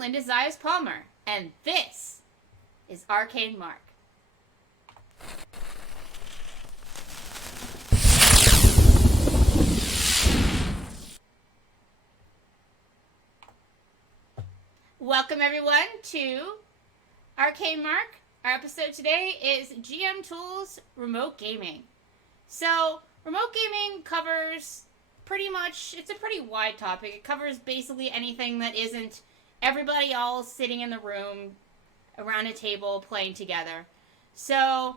Linda Zayas Palmer, and this is Arcane Mark. Welcome everyone to Arcane Mark. Our episode today is GM Tools Remote Gaming. So, remote gaming covers pretty much, it's a pretty wide topic. It covers basically anything that isn't everybody all sitting in the room around a table playing together. So,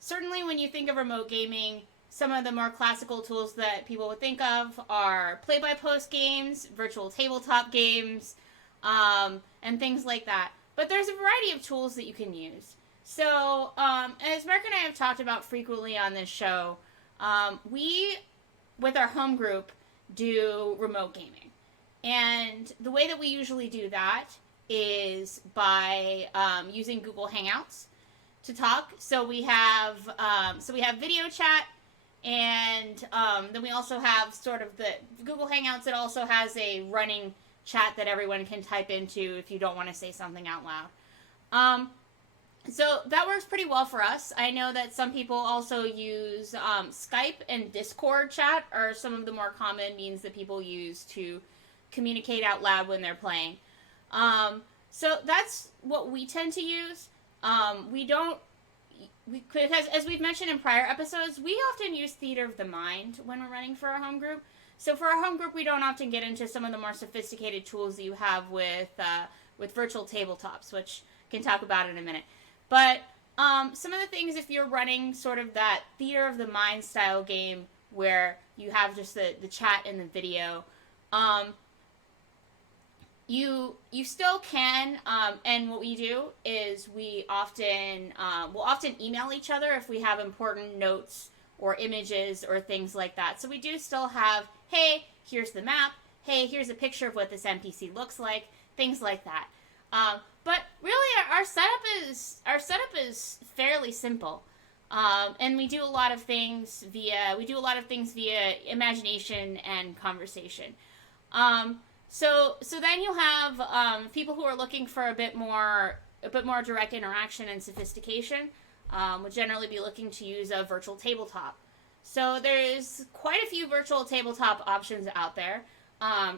certainly when you think of remote gaming, some of the more classical tools that people would think of are play-by-post games, virtual tabletop games, and things like that. But there's a variety of tools that you can use. So, as Mark and I have talked about frequently on this show, we, with our home group, do remote gaming. And the way that we usually do that is by using Google Hangouts to talk. So we have video chat, and then we also have sort of the Google Hangouts. It also has a running chat that everyone can type into if you don't want to say something out loud. So that works pretty well for us. I know that some people also use Skype and Discord chat are some of the more common means that people use to communicate out loud when they're playing. So that's what we tend to use. Because as we've mentioned in prior episodes, we often use theater of the mind when we're running for our home group. So for our home group, we don't often get into some of the more sophisticated tools that you have with virtual tabletops, which I can talk about in a minute. But some of the things, if you're running sort of that theater of the mind style game where you have just the chat and the video, you still can, and what we do is we'll often email each other if we have important notes or images or things like that. So we do still have, hey, here's the map, hey, here's a picture of what this NPC looks like, things like that. But really, our setup is fairly simple, and we do a lot of things via imagination and conversation. So then you have people who are looking for a bit more direct interaction and sophistication. Would generally be looking to use a virtual tabletop. So there's quite a few virtual tabletop options out there.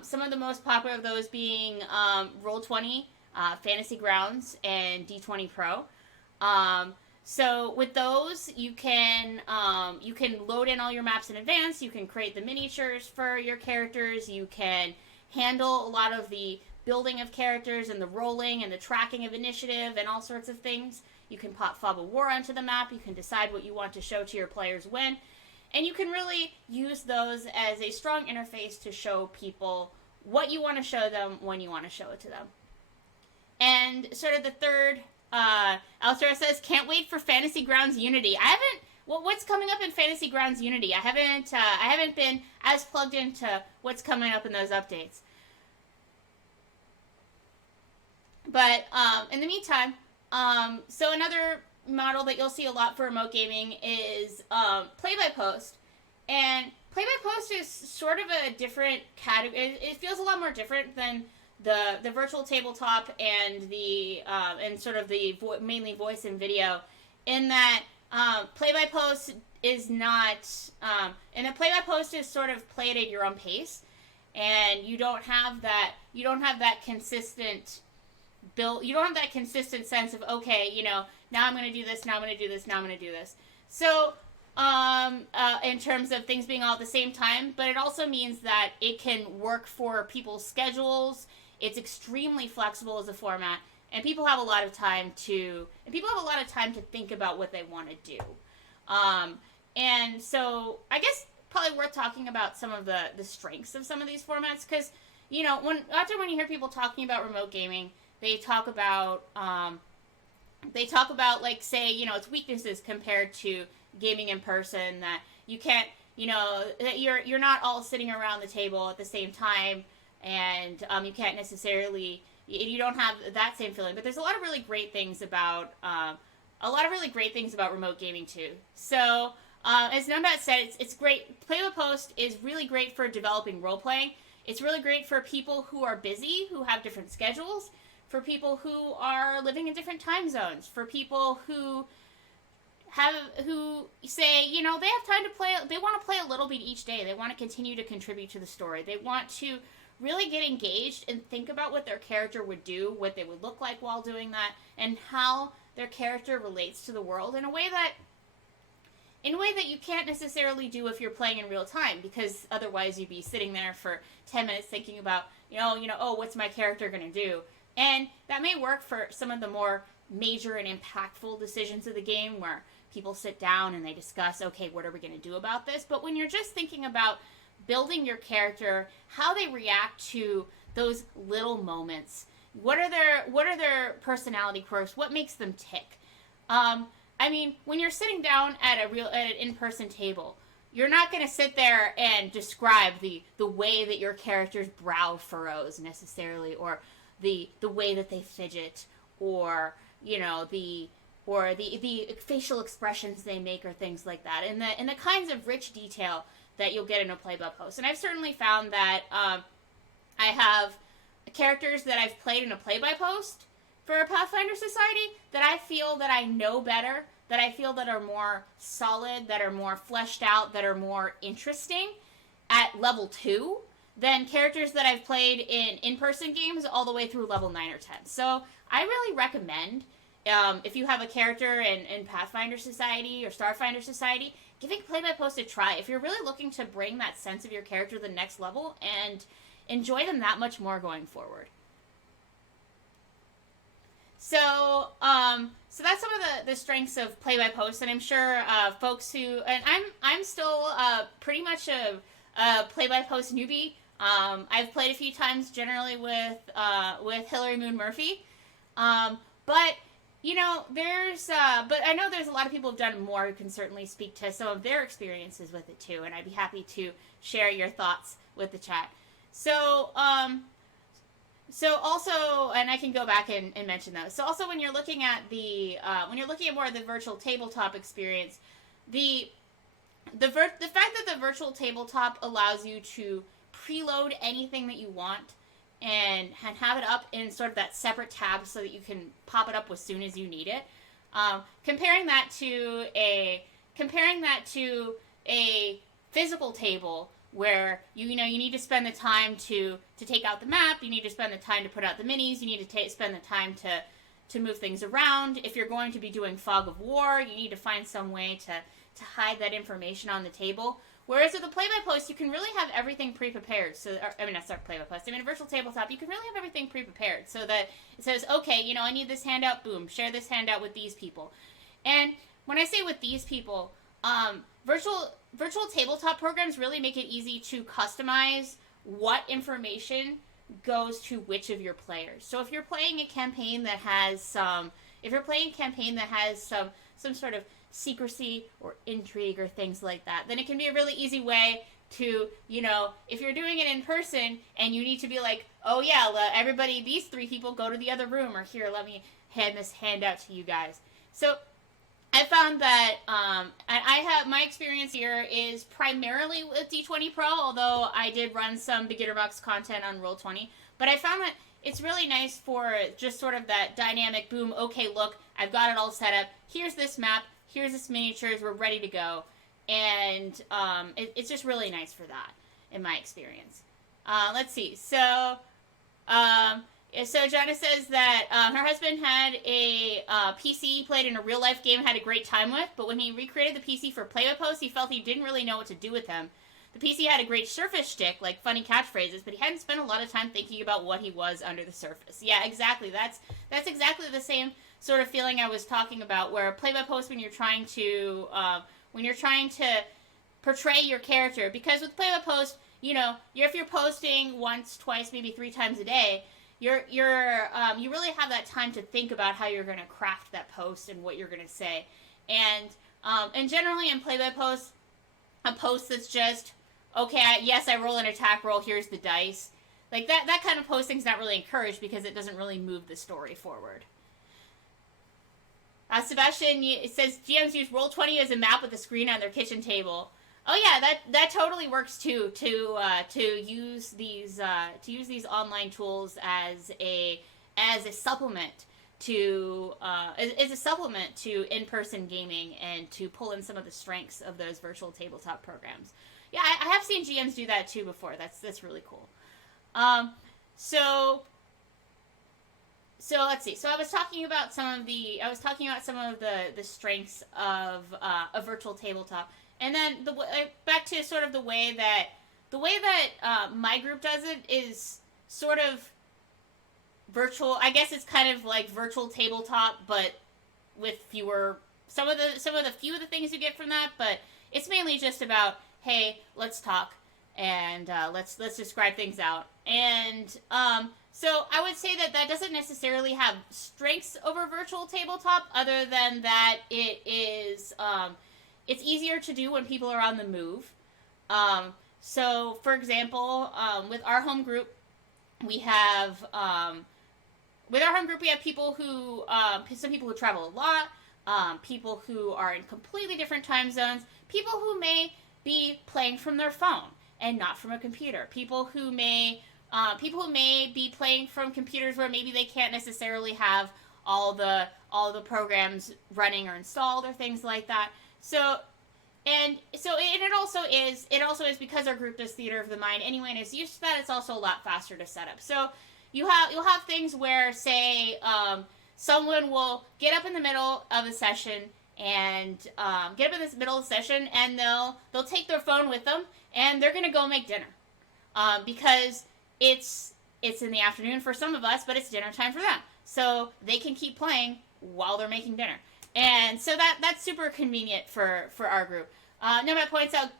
Some of the most popular of those being Roll20, Fantasy Grounds, and D20 Pro. So with those, you can load in all your maps in advance. You can create the miniatures for your characters. You can handle a lot of the building of characters and the rolling and the tracking of initiative and all sorts of things. You can pop Fog of War onto the map. You can decide what you want to show to your players when. And you can really use those as a strong interface to show people what you want to show them when you want to show it to them. And sort of the third, Alistair says, can't wait for Fantasy Grounds Unity. What's coming up in Fantasy Grounds Unity? I haven't been as plugged into what's coming up in those updates. But in the meantime, so another model that you'll see a lot for remote gaming is play-by-post. And play-by-post is sort of a different category. It feels a lot more different than the virtual tabletop and the and sort of the mainly voice and video, in that play-by-post is not, and the play-by-post is sort of played at your own pace, and you don't have that consistent sense of, okay, now I'm going to do this, now I'm going to do this, now I'm going to do this. So, in terms of things being all at the same time, but it also means that it can work for people's schedules. It's extremely flexible as a format, and people have a lot of time to think about what they want to do. And so I guess probably worth talking about some of the strengths of some of these formats, because, when you hear people talking about remote gaming, they talk about like, say, its weaknesses compared to gaming in person, that you can't, that you're not all sitting around the table at the same time, and you can't necessarily, you don't have that same feeling. But there's a lot of really great things about remote gaming too. So as Numbat said, it's great. Play by Post is really great for developing role playing. It's really great for people who are busy, who have different schedules, for people who are living in different time zones, for people who say, you know, they have time to play, they want to play a little bit each day. They want to continue to contribute to the story. They want to really get engaged and think about what their character would do, what they would look like while doing that, and how their character relates to the world in a way that you can't necessarily do if you're playing in real time, because otherwise you'd be sitting there for 10 minutes thinking about, oh, what's my character going to do? And that may work for some of the more major and impactful decisions of the game where people sit down and they discuss, okay, what are we going to do about this? But when you're just thinking about building your character, how they react to those little moments, what are their personality quirks, what makes them tick? I mean, when you're sitting down at an in-person table, you're not going to sit there and describe the way that your character's brow furrows necessarily, or the way that they fidget, or the facial expressions they make, or things like that, and the kinds of rich detail that you'll get in a play-by-post. And I've certainly found that I have characters that I've played in a play-by-post for a Pathfinder Society that I feel that I know better, that I feel that are more solid, that are more fleshed out, that are more interesting at level 2 than characters that I've played in in-person games all the way through level 9 or 10. So I really recommend, if you have a character in Pathfinder Society or Starfinder Society, giving play-by-post a try. If you're really looking to bring that sense of your character to the next level and enjoy them that much more going forward. So that's some of the strengths of play-by-post, and I'm sure folks who, and I'm still pretty much a play-by-post newbie. I've played a few times, generally with Hillary Moon Murphy, but but I know there's a lot of people who've done more who can certainly speak to some of their experiences with it too, and I'd be happy to share your thoughts with the chat. So also, and I can go back and mention those. So also, when you're looking at more of the virtual tabletop experience, the fact that the virtual tabletop allows you to preload anything that you want and have it up in sort of that separate tab so that you can pop it up as soon as you need it. Comparing that to a physical table, where you need to spend the time to take out the map, you need to spend the time to put out the minis, you need to spend the time to move things around. If you're going to be doing Fog of War, you need to find some way to hide that information on the table. Whereas with the play-by-post, you can really have everything pre-prepared. Not play-by-post. A virtual tabletop, you can really have everything pre-prepared so that it says, okay, I need this handout, boom, share this handout with these people. And when I say with these people, virtual tabletop programs really make it easy to customize what information goes to which of your players. So if you're playing a campaign that has some sort of secrecy or intrigue or things like that, then it can be a really easy way to, if you're doing it in person and you need to be like, oh yeah, everybody, these 3 people go to the other room, or here, let me hand this handout to you guys. So I found that, my experience here is primarily with D20 Pro, although I did run some beginner box content on Roll20, but I found that it's really nice for just sort of that dynamic, boom, okay, look, I've got it all set up, here's this map, here's this miniatures, we're ready to go, and it's just really nice for that, in my experience. Let's see, so Jonna says that her husband had a PC he played in a real-life game, had a great time with, but when he recreated the PC for Play-by-Post, he felt he didn't really know what to do with them. The PC had a great surface shtick, like funny catchphrases, but he hadn't spent a lot of time thinking about what he was under the surface. Yeah, exactly. That's exactly the same sort of feeling I was talking about, where Play-by-Post, when you're trying to portray your character, because with Play-by-Post, if you're posting once, twice, maybe 3 times a day, you really have that time to think about how you're going to craft that post and what you're going to say. And generally in play-by-post, a post that's just, okay, I roll an attack roll, here's the dice. Like that kind of posting's not really encouraged because it doesn't really move the story forward. Sebastian says GMs use Roll20 as a map with a screen on their kitchen table. Oh yeah, that totally works too. To use these online tools as a supplement to as a supplement to in-person gaming, and to pull in some of the strengths of those virtual tabletop programs. Yeah, I have seen GMs do that too before. That's really cool. Um, so let's see. So I was talking about some of the strengths of a virtual tabletop, and then back to sort of the way that my group does it is sort of virtual. I guess it's kind of like virtual tabletop, but with fewer some of the few of the things you get from that. But it's mainly just about, hey, let's talk, and let's describe things out. And so I would say that doesn't necessarily have strengths over virtual tabletop, other than that it's easier to do when people are on the move. So, for example, with our home group, we have people who some people who travel a lot, people who are in completely different time zones, people who may be playing from their phone and not from a computer, people who may be playing from computers where maybe they can't necessarily have all the programs running or installed or things like that. It also is because our group does theater of the mind anyway and is used to that. It's also a lot faster to set up. So you'll have things where, say, someone will get up in the middle of a session and they'll take their phone with them, and they're gonna go make dinner, because it's in the afternoon for some of us, but it's dinner time for them. So they can keep playing while they're making dinner. And so that's super convenient for our group. Nomad points out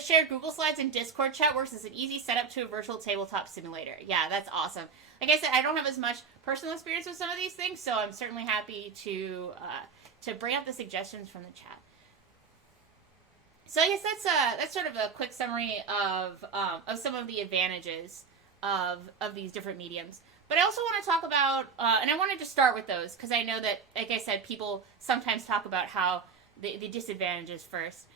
shared Google Slides and Discord chat works as an easy setup to a virtual tabletop simulator. Yeah, that's awesome. Like I said, I don't have as much personal experience with some of these things, so I'm certainly happy to bring up the suggestions from the chat. So I guess that's sort of a quick summary of some of the advantages of these different mediums. But I also want to talk about, and I wanted to start with those, because I know that, like I said, people sometimes talk about how the disadvantages first.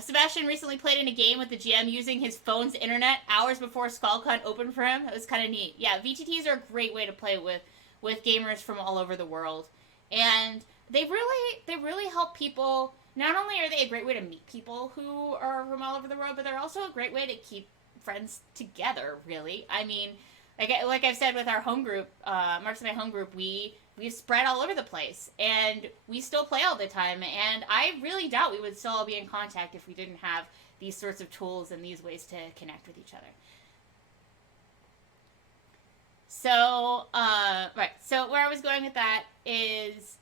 Sebastian recently played in a game with the GM using his phone's internet hours before Skullcon opened for him. It was kind of neat. Yeah, VTTs are a great way to play with gamers from all over the world. And they really help people. Not only are they a great way to meet people who are from all over the world, but they're also a great way to keep friends together, really. I mean, like I've said with our home group, Mark's and my home group, we've spread all over the place, and we still play all the time, and I really doubt we would still all be in contact if we didn't have these sorts of tools and these ways to connect with each other. So, right. So where I was going with that is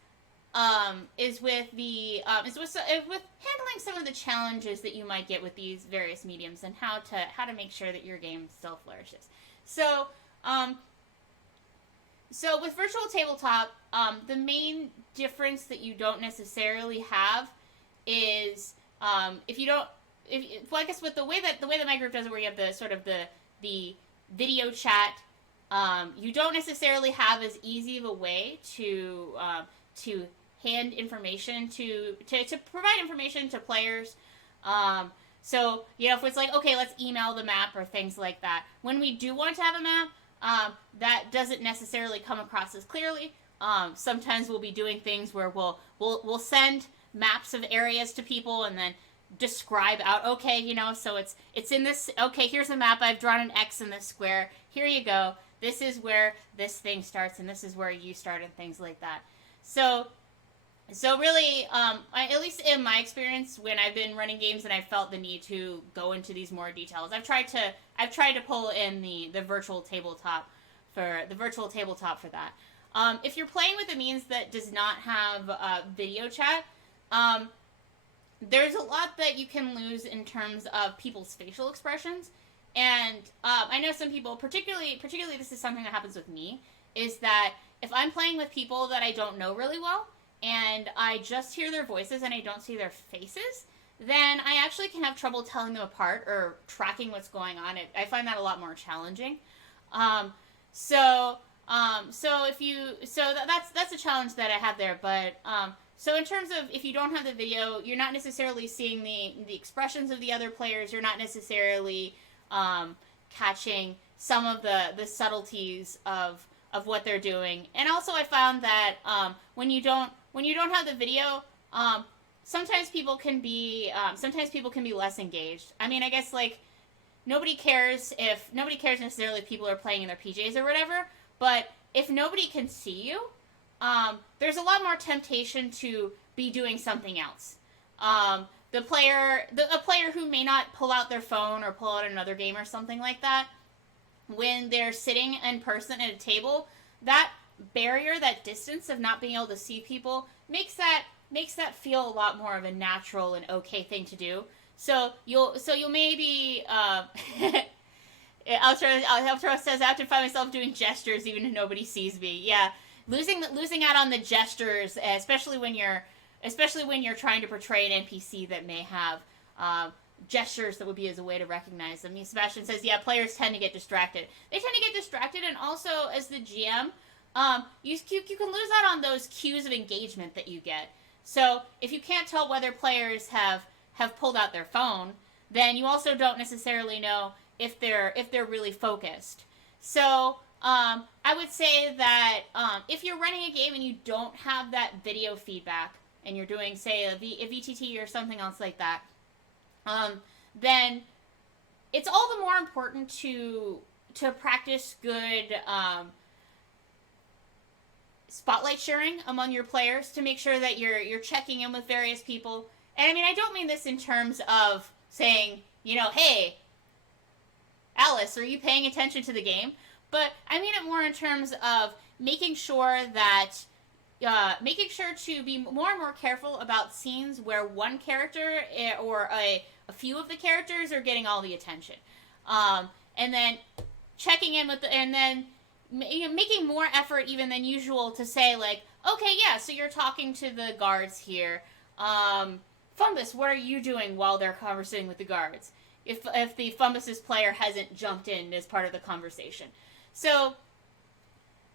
with handling some of the challenges that you might get with these various mediums, and how to make sure that your game still flourishes. So, so with virtual tabletop, the main difference that you don't necessarily have is I guess with the way that my group does it, where you have the sort of the video chat, you don't necessarily have as easy of a way to hand information to provide information to players. So, if it's like, okay, let's email the map or things like that. When we do want to have a map, that doesn't necessarily come across as clearly. Sometimes we'll be doing things where we'll send maps of areas to people and then describe out, okay, so it's in this, okay, here's a map, I've drawn an X in this square, here you go, this is where this thing starts and this is where you start, and things like that. So really, at least in my experience, when I've been running games and I felt the need to go into these more details, I've tried to pull in the virtual tabletop for that. If you're playing with a means that does not have video chat, there's a lot that you can lose in terms of people's facial expressions. And I know some people, particularly this is something that happens with me, is that if I'm playing with people that I don't know really well, and I just hear their voices and I don't see their faces, then I actually can have trouble telling them apart or tracking what's going on. I find that a lot more challenging. So that's a challenge that I have there. But So in terms of if you don't have the video, you're not necessarily seeing the expressions of the other players. You're not necessarily catching some of the subtleties of what they're doing. And also, I found that when you don't have the video, sometimes people can be less engaged. I mean, I guess like nobody cares necessarily if people are playing in their PJs or whatever, but if nobody can see you, there's a lot more temptation to be doing something else. A player who may not pull out their phone or pull out another game or something like that, when they're sitting in person at a table, that barrier, that distance of not being able to see people makes that feel a lot more of a natural and okay thing to do. So you'll maybe Outro says, I have to find myself doing gestures even if nobody sees me. Yeah, losing out on the gestures, especially when you're trying to portray an NPC that may have gestures that would be as a way to recognize them. Sebastian says, yeah, players tend to get distracted. They tend to get distracted, and also as the GM, you can lose out on those cues of engagement that you get. So if you can't tell whether players have pulled out their phone, then you also don't necessarily know if they're really focused. So I would say that if you're running a game and you don't have that video feedback, and you're doing, say, a VTT or something else like that, then it's all the more important to practice good spotlight sharing among your players, to make sure that you're checking in with various people. And I mean, I don't mean this in terms of saying, hey, Alice, are you paying attention to the game? But I mean it more in terms of making sure to be more and more careful about scenes where one character or a few of the characters are getting all the attention. And then checking in with and then making more effort even than usual to say, like, okay, yeah, so you're talking to the guards here. Fumbus, what are you doing while they're conversing with the guards? If the Fumbus's player hasn't jumped in as part of the conversation. So,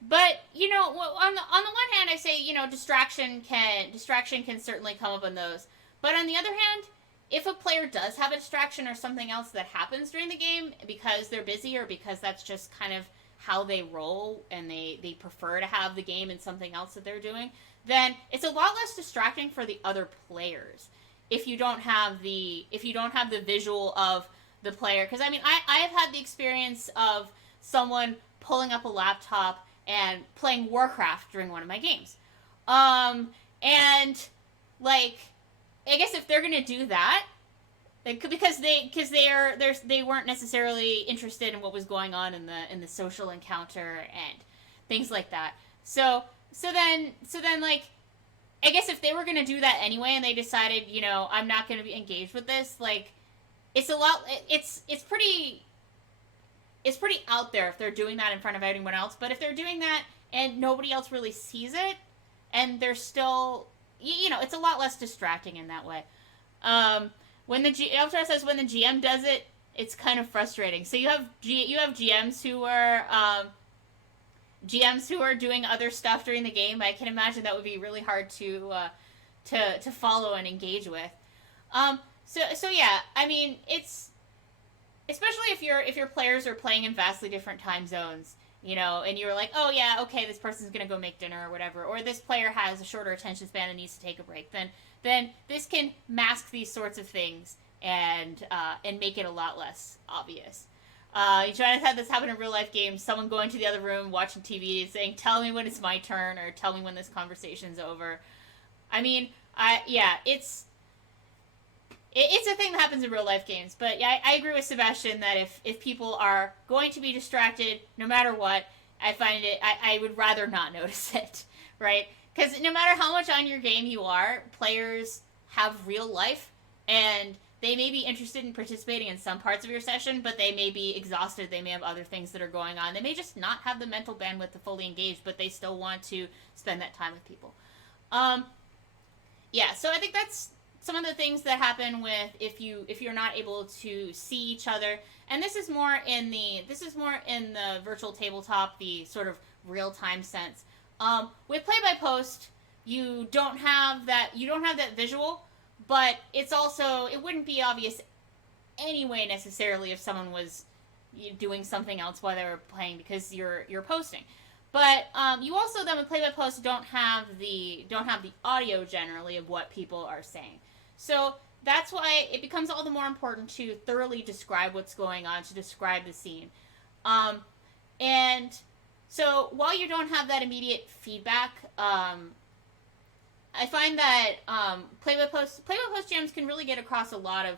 but, on the one hand, I say, distraction can certainly come up on those. But on the other hand, if a player does have a distraction or something else that happens during the game because they're busy or because that's just kind of how they roll and they prefer to have the game and something else that they're doing, then it's a lot less distracting for the other players if you don't have the visual of the player. Because, I mean, I have had the experience of someone pulling up a laptop and playing Warcraft during one of my games. And, like, I guess if they're gonna do that, because they weren't necessarily interested in what was going on in the social encounter and things like that. So then like, I guess if they were gonna do that anyway and they decided, I'm not gonna be engaged with this, like, it's pretty out there if they're doing that in front of anyone else. But if they're doing that and nobody else really sees it, and they're still, it's a lot less distracting in that way. When the GM does it, it's kind of frustrating. So you have GMs who are doing other stuff during the game. I can imagine that would be really hard to follow and engage with. So yeah, I mean, it's, especially if your players are playing in vastly different time zones, and you're like, oh yeah, okay, this person's gonna go make dinner or whatever, or this player has a shorter attention span and needs to take a break, then this can mask these sorts of things and make it a lot less obvious. You try to have this happen in real life games, someone going to the other room, watching TV, saying, tell me when it's my turn, or tell me when this conversation's over. I mean, it's a thing that happens in real life games. But yeah, I agree with Sebastian that if people are going to be distracted, no matter what, I would rather not notice it, right? Because no matter how much on your game you are, players have real life, and they may be interested in participating in some parts of your session, but they may be exhausted, they may have other things that are going on, they may just not have the mental bandwidth to fully engage, but they still want to spend that time with people. Yeah, so I think that's some of the things that happen with if you're not able to see each other. And this is more in the virtual tabletop, the sort of real-time sense. With play by post, you don't have that visual, but it's also, it wouldn't be obvious anyway necessarily if someone was doing something else while they were playing because you're posting. But you also then with play by post don't have the audio generally of what people are saying. So that's why it becomes all the more important to thoroughly describe what's going on, to describe the scene. And so while you don't have that immediate feedback, I find that play by post jams can really get across a lot of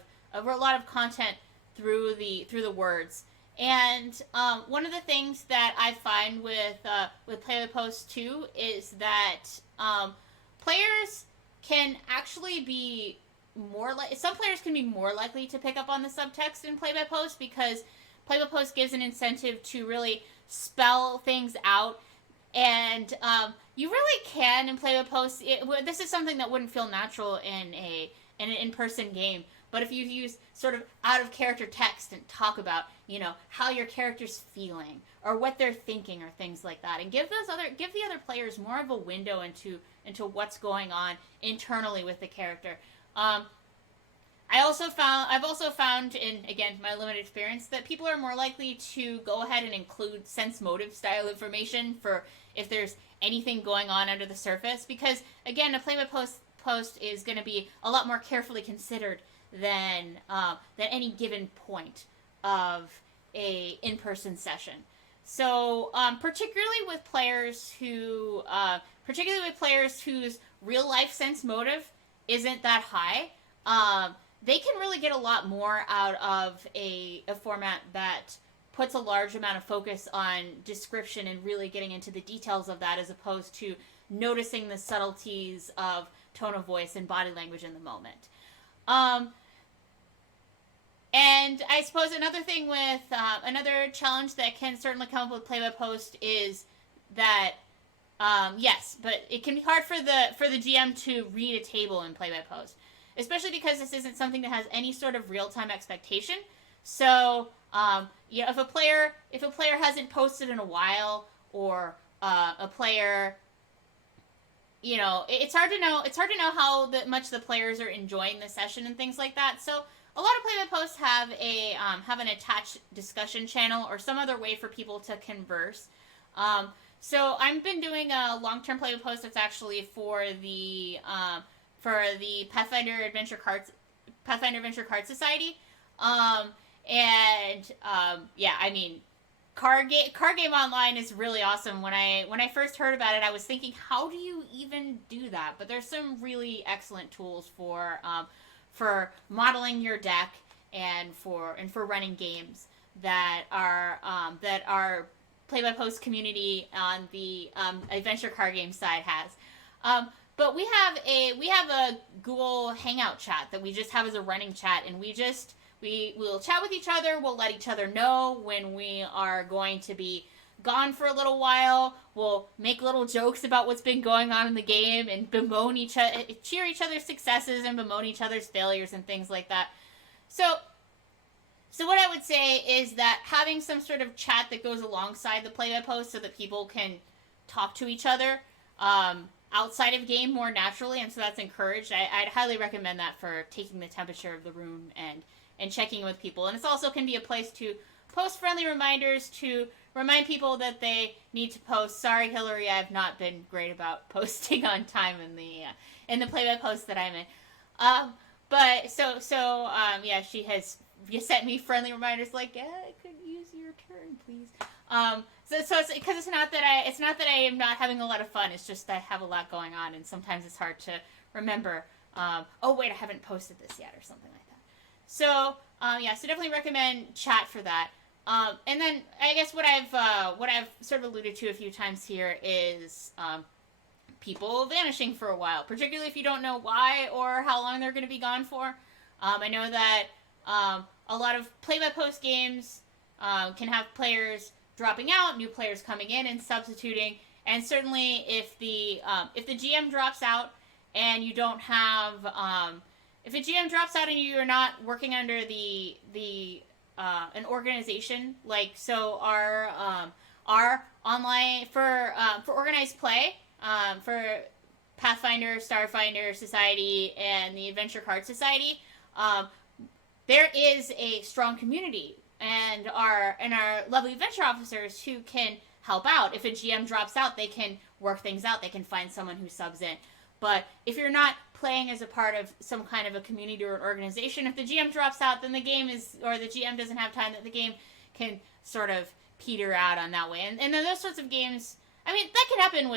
content through the words. And one of the things that I find with play by post too is that players can actually be some players can be more likely to pick up on the subtext in play by post, because play by post gives an incentive to really spell things out. And you really can in play by post. This is something that wouldn't feel natural in an in-person game. But if you use sort of out of character text and talk about, how your character's feeling or what they're thinking or things like that, and give the other players more of a window into what's going on internally with the character. I've also found in, again, my limited experience, that people are more likely to go ahead and include sense motive style information for if there's anything going on under the surface, because again, a play by post is going to be a lot more carefully considered than any given point of a in-person session. So particularly with players whose real life sense motive isn't that high, they can really get a lot more out of a format that puts a large amount of focus on description and really getting into the details of that, as opposed to noticing the subtleties of tone of voice and body language in the moment. And I suppose another thing with another challenge that can certainly come up with play by post is that yes, but it can be hard for the GM to read a table in play by post, especially because this isn't something that has any sort of real time expectation. So if a player hasn't posted in a while, or a player, it's hard to know how much the players are enjoying the session and things like that. So a lot of play by posts have an attached discussion channel or some other way for people to converse. So I've been doing a long-term play by post that's actually for the Pathfinder Adventure Card Society. Card game online is really awesome. When I first heard about it, I was thinking, how do you even do that? But there's some really excellent tools for modeling your deck and for running games that our play by post community on the adventure card game side has. But we have a Google Hangout chat that we just have as a running chat, and we'll chat with each other. We'll let each other know when we are going to be gone for a little while. We'll make little jokes about what's been going on in the game and cheer each other's successes and bemoan each other's failures and things like that. So what I would say is that having some sort of chat that goes alongside the play by post so that people can talk to each other outside of game more naturally, and so that's encouraged. I'd highly recommend that for taking the temperature of the room and checking with people. And it also can be a place to post friendly reminders to remind people that they need to post. Sorry, Hillary, I've not been great about posting on time in the play by post that I'm in. But she has sent me friendly reminders like, I could use your turn, please. So it's because it's not that I am not having a lot of fun. It's just I have a lot going on, and sometimes it's hard to remember. Oh wait, I haven't posted this yet, or something like that. So so definitely recommend chat for that. And then I guess what I've sort of alluded to a few times here is people vanishing for a while, particularly if you don't know why or how long they're going to be gone for. I know that a lot of play-by-post games can have players dropping out, new players coming in and substituting, and certainly if the GM drops out and you don't have if a GM drops out and you're not working under an organization, like so our online for organized play for Pathfinder, Starfinder Society, and the Adventure Card Society, there is a strong community, and our lovely adventure officers who can help out. If a GM drops out, they can work things out. They can find someone who subs in. But if you're not playing as a part of some kind of a community or an organization, if the GM drops out, then the game is, or the GM doesn't have time, that the game can sort of peter out on that way. And then those sorts of games, I mean, that can happen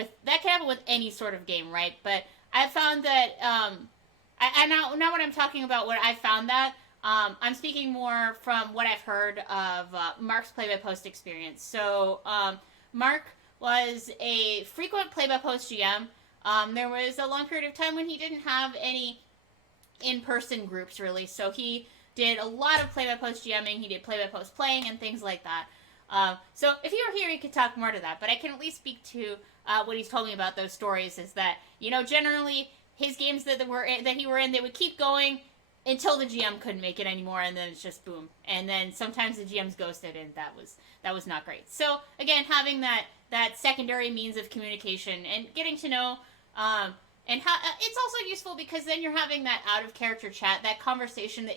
with any sort of game, right? But I found that now when I'm talking about what I found that, I'm speaking more from what I've heard of Mark's play-by-post experience. So Mark was a frequent play-by-post GM. There was a long period of time when he didn't have any in-person groups, really. So he did a lot of play-by-post GMing. He did play-by-post playing and things like that. So if he were here, he could talk more to that. But I can at least speak to what he's told me about those stories, is that, generally his games that he were in, they would keep going until the GM couldn't make it anymore, and then it's just boom. And then sometimes the GM's ghosted, and that was not great. So again, having that secondary means of communication and getting to know, and how it's also useful because then you're having that out of character chat, that conversation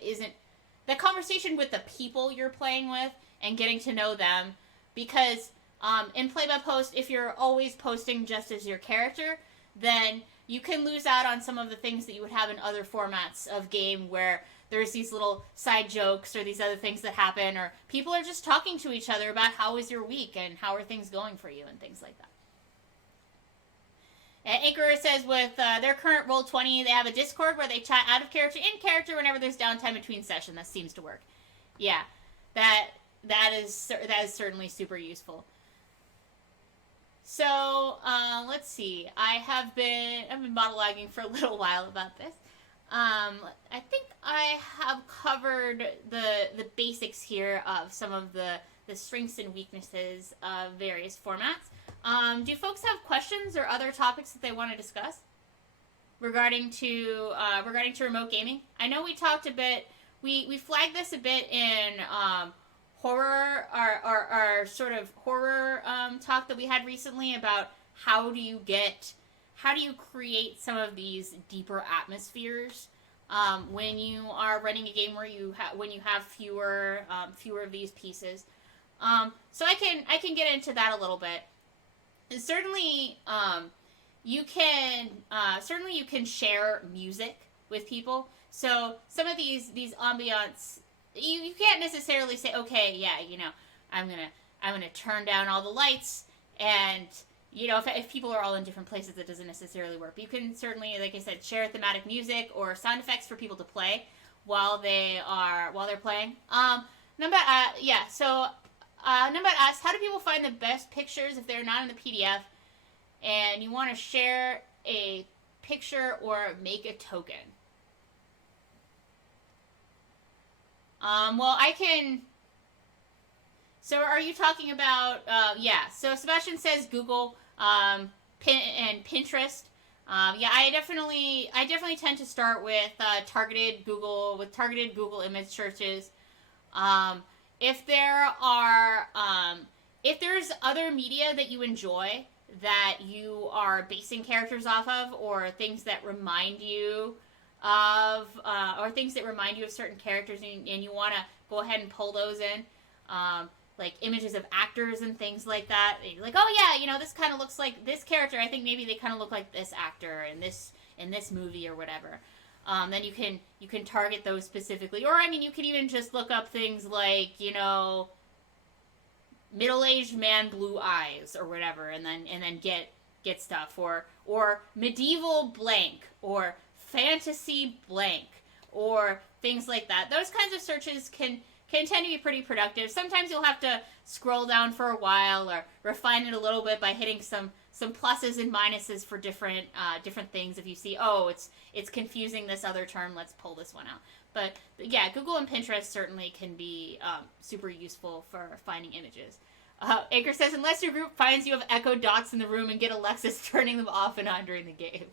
with the people you're playing with and getting to know them. Because in play by post, if you're always posting just as your character, then you can lose out on some of the things that you would have in other formats of game where there's these little side jokes or these other things that happen, or people are just talking to each other about how was your week and how are things going for you and things like that. And Anchor says with their current Roll20, they have a Discord where they chat out of character, in character whenever there's downtime between sessions. That seems to work. Yeah, that is certainly super useful. So, let's see. I've been monologuing for a little while about this. I think I have covered the basics here of some of the strengths and weaknesses of various formats. Do folks have questions or other topics that they want to discuss regarding to remote gaming? I know we talked a bit. We flagged this a bit in horror, our sort of horror talk that we had recently about how do you create some of these deeper atmospheres when you are running a game when you have fewer of these pieces. So I can get into that a little bit. And certainly you can share music with people. So some of these ambiance, you can't necessarily say, okay, yeah, I'm gonna turn down all the lights, and if people are all in different places, it doesn't necessarily work. But you can certainly, like I said, share thematic music or sound effects for people to play while they're playing. Numbat asks, how do people find the best pictures if they're not in the PDF and you want to share a picture or make a token? Well, I can... So are you talking about... So Sebastian says Google and Pinterest. I definitely tend to start with targeted Google image searches. If there's other media that you enjoy that you are basing characters off of, or things that remind you of certain characters, and you want to go ahead and pull those in, like images of actors and things like that. You're like, oh yeah, this kind of looks like this character. I think maybe they kind of look like this actor in this movie or whatever. Then you can target those specifically, or you can even just look up things like middle-aged man, blue eyes, or whatever, and then get stuff, or medieval blank, or fantasy blank, or things like that. Those kinds of searches can tend to be pretty productive. Sometimes you'll have to scroll down for a while or refine it a little bit by hitting some pluses and minuses for different things. If you see, it's confusing this other term, let's pull this one out. But yeah, Google and Pinterest certainly can be super useful for finding images. Anchor says, unless your group finds you have echo dots in the room and get Alexis turning them off and on during the game.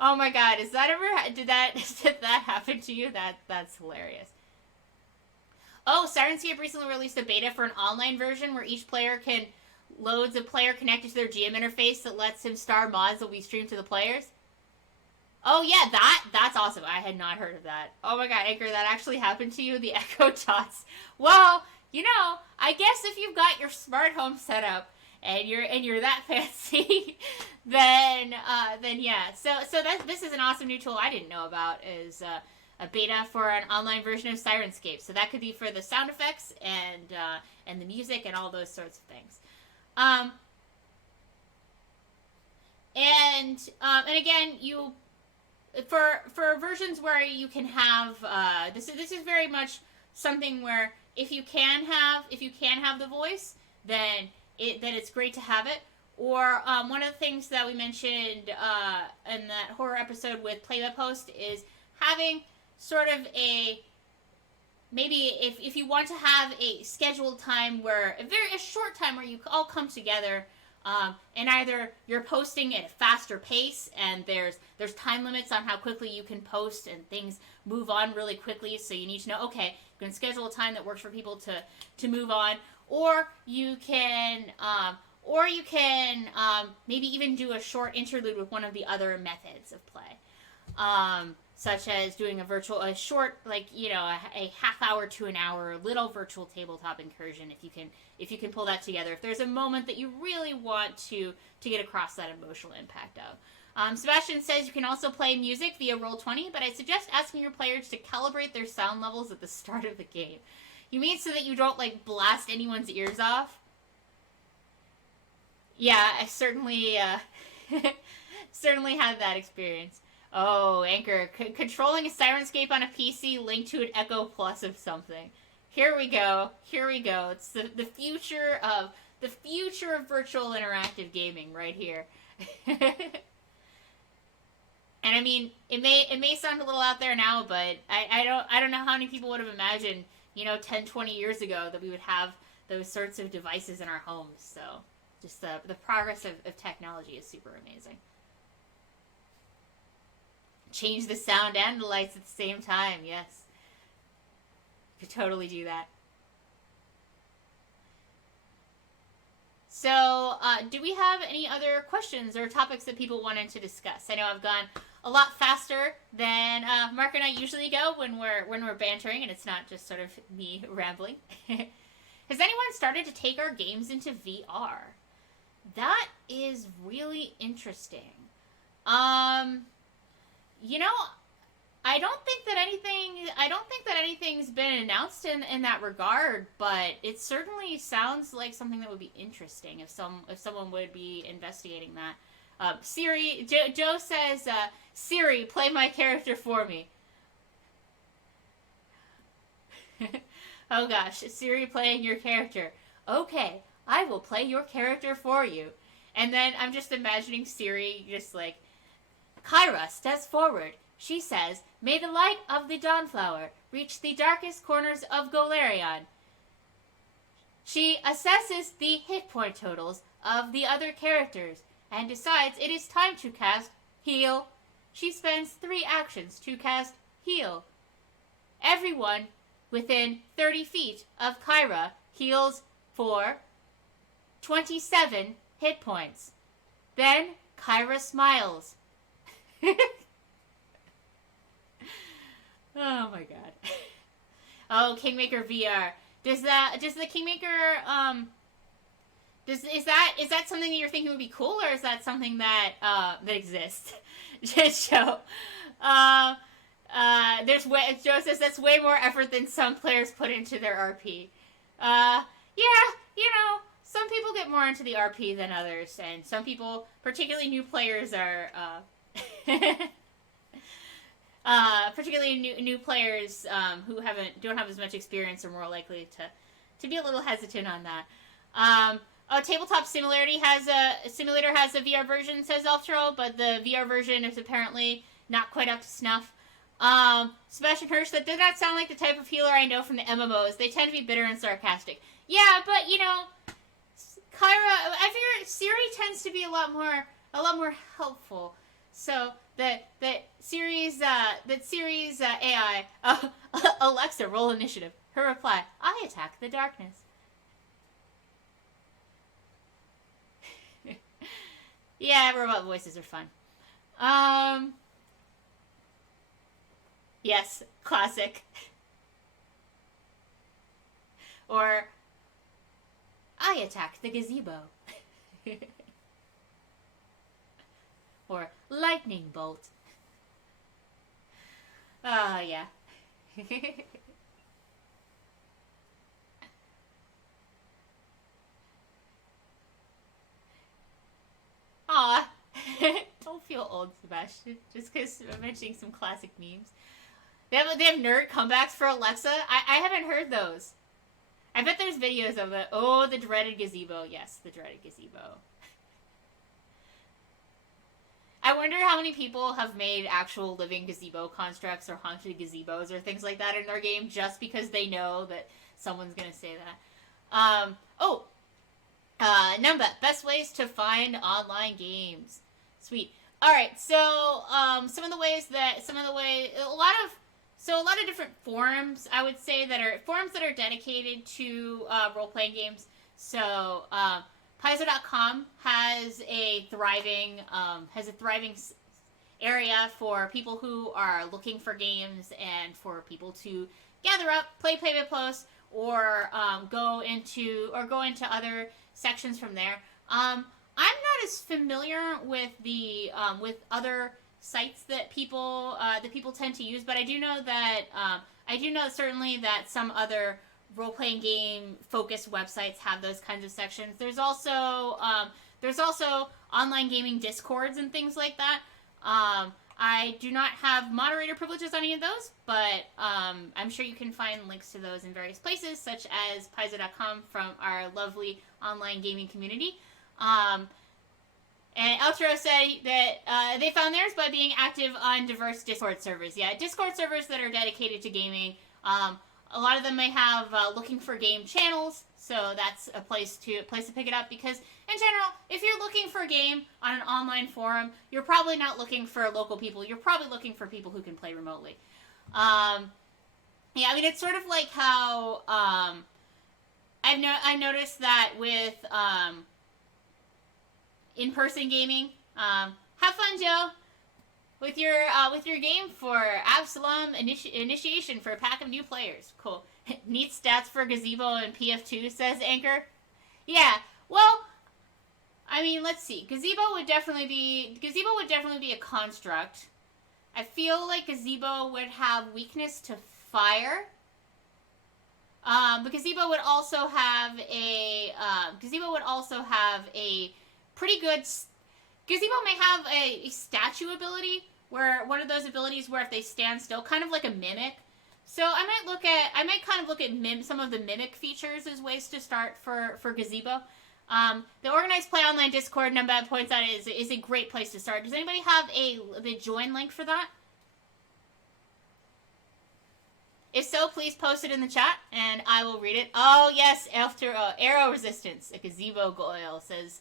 Oh my god, did that happen to you? That's hilarious. Oh, Sirenscape recently released a beta for an online version where each player can loads a player connected to their GM interface that lets him star mods that we stream to the players. Oh yeah, that's awesome. I had not heard of that. Oh my god, Anchor, that actually happened to you, the Echo Dots. Well, I guess if you've got your smart home set up and you're that fancy, then yeah. So this is an awesome new tool I didn't know about, is a beta for an online version of Sirenscape. So that could be for the sound effects and the music and all those sorts of things. And again, for versions where you can have this is very much something where if you can have the voice, then it's great to have it. Or one of the things that we mentioned in that horror episode with Play by Post is having sort of maybe if you want to have a scheduled time where a short time where you all come together. And either you're posting at a faster pace and there's time limits on how quickly you can post and things move on really quickly, so you need to know, okay, you can schedule a time that works for people to move on, or you can maybe even do a short interlude with one of the other methods of play, such as doing a short, like, a half hour to an hour little virtual tabletop incursion, if you can pull that together, if there's a moment that you really want to get across that emotional impact of. Sebastian says you can also play music via Roll20, but I suggest asking your players to calibrate their sound levels at the start of the game. You mean so that you don't, like, blast anyone's ears off? Yeah, I certainly had that experience. Oh, Anchor, controlling a Sirenscape on a PC linked to an Echo Plus of something. Here we go. It's the future of virtual interactive gaming right here. And I mean, it may sound a little out there now, but I don't know how many people would have imagined, 10, 20 years ago that we would have those sorts of devices in our homes. So just the progress of technology is super amazing. Change the sound and the lights at the same time, yes. You could totally do that. So, do we have any other questions or topics that people wanted to discuss? I know I've gone a lot faster than Mark and I usually go when we're bantering, and it's not just sort of me rambling. Has anyone started to take our games into VR? That is really interesting. I don't think that anything's been announced in that regard, but it certainly sounds like something that would be interesting if someone would be investigating that. Siri, Joe says, Siri, play my character for me. Oh gosh, Siri playing your character. Okay, I will play your character for you. And then I'm just imagining Siri just like, Kyra steps forward. She says, may the light of the Dawnflower reach the darkest corners of Golarion. She assesses the hit point totals of the other characters and decides it is time to cast Heal. She spends 3 actions to cast Heal. Everyone within 30 feet of Kyra heals for 27 hit points. Then Kyra smiles. Oh my god. Oh, Kingmaker VR. Does the Kingmaker is that something that you're thinking would be cool, or is that something that that exists? Joe. Joe says that's way more effort than some players put into their RP. Yeah, some people get more into the RP than others, and some people, particularly new players, are particularly new players who don't have as much experience are more likely to be a little hesitant on that. Tabletop Simulator has a VR version, says Elftro, but the VR version is apparently not quite up to snuff. Sebastian Hirsch, that did not sound like the type of healer I know from the MMOs. They tend to be bitter and sarcastic. Yeah, but Kyra, I figure Siri tends to be a lot more helpful. So that Siri's AI, Alexa, roll initiative. Her reply: I attack the darkness. Yeah, robot voices are fun. Um, yes, classic. Or, I attack the gazebo. Or, lightning bolt. Oh, yeah. Aw. Don't feel old, Sebastian. Just because I'm mentioning some classic memes. They have nerd comebacks for Alexa. I haven't heard those. I bet there's videos of it. Oh, the dreaded gazebo. Yes, the dreaded gazebo. I wonder how many people have made actual living gazebo constructs or haunted gazebos or things like that in their game just because they know that someone's going to say that. Number best ways to find online games. Sweet. All right, so a lot of different forums I would say that are forums that are dedicated to role playing games. So Paizo.com has a thriving area for people who are looking for games and for people to gather up, play by post, or go into other sections from there. I'm not as familiar with with other sites that people tend to use, but I do know certainly that some other role playing game focused websites have those kinds of sections. There's also online gaming discords and things like that. I do not have moderator privileges on any of those, but I'm sure you can find links to those in various places, such as Paizo.com from our lovely online gaming community. And Outro said that they found theirs by being active on diverse Discord servers. Yeah, Discord servers that are dedicated to gaming. A lot of them may have looking for game channels, so that's a place to pick it up. Because in general, if you're looking for a game on an online forum, you're probably not looking for local people. You're probably looking for people who can play remotely. Yeah, I mean it's sort of like how I noticed that with in-person gaming. Have fun, Joe, with your game for Absalom initiation for a pack of new players. Cool. Neat stats for Gazebo and PF2, says Anchor. Yeah. Well, I mean, let's see. Gazebo would definitely be a construct. I feel like Gazebo would have weakness to fire. But Gazebo would also have a pretty good. Gazebo may have a statue ability where one of those abilities where if they stand still, kind of like a mimic. So I might kind of look at some of the mimic features as ways to start for Gazebo. The Organized Play Online Discord, Numbad points out, is a great place to start. Does anybody have the join link for that? If so, please post it in the chat, and I will read it. Oh, yes, after arrow resistance, a gazebo goil, says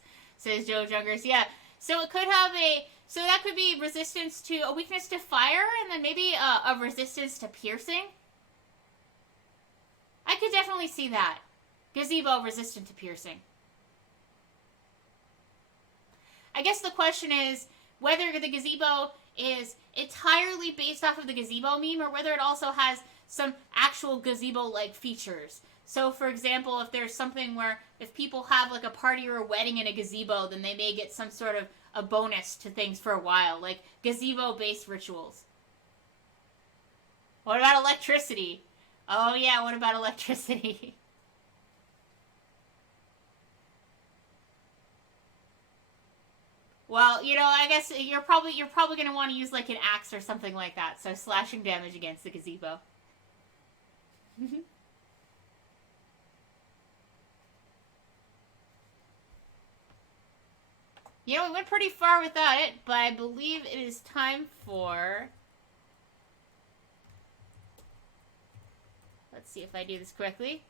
Joe Jungers. Yeah, so it could have so that could be resistance to, a weakness to fire, and then maybe a resistance to piercing. I could definitely see that. Gazebo resistant to piercing. I guess the question is whether the gazebo is entirely based off of the gazebo meme, or whether it also has some actual gazebo-like features. So, for example, if there's something where if people have like a party or a wedding in a gazebo, then they may get some sort of a bonus to things for a while, like gazebo-based rituals. What about electricity? Oh yeah, what about electricity? Well, I guess you're probably going to want to use like an axe or something like that, so slashing damage against the gazebo. We went pretty far without it, but I believe it is time for... Let's see if I do this correctly.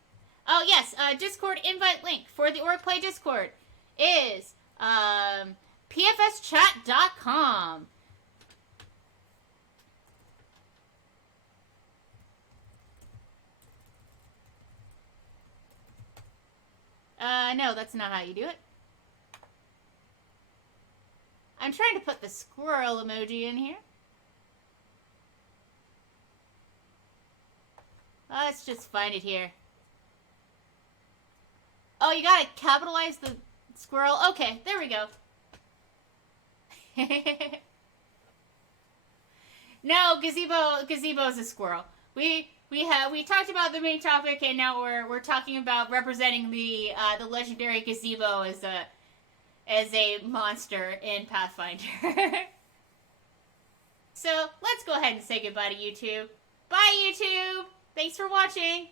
Oh, yes, Discord invite link for the Orgplay Discord is pfschat.com. No, that's not how you do it. I'm trying to put the squirrel emoji in here. Let's just find it here. Oh, you gotta capitalize the squirrel? Okay, there we go. No, gazebo is a squirrel. We talked about the main topic, and now we're talking about representing the legendary gazebo as a monster in Pathfinder. So let's go ahead and say goodbye to YouTube. Bye, YouTube. Thanks for watching.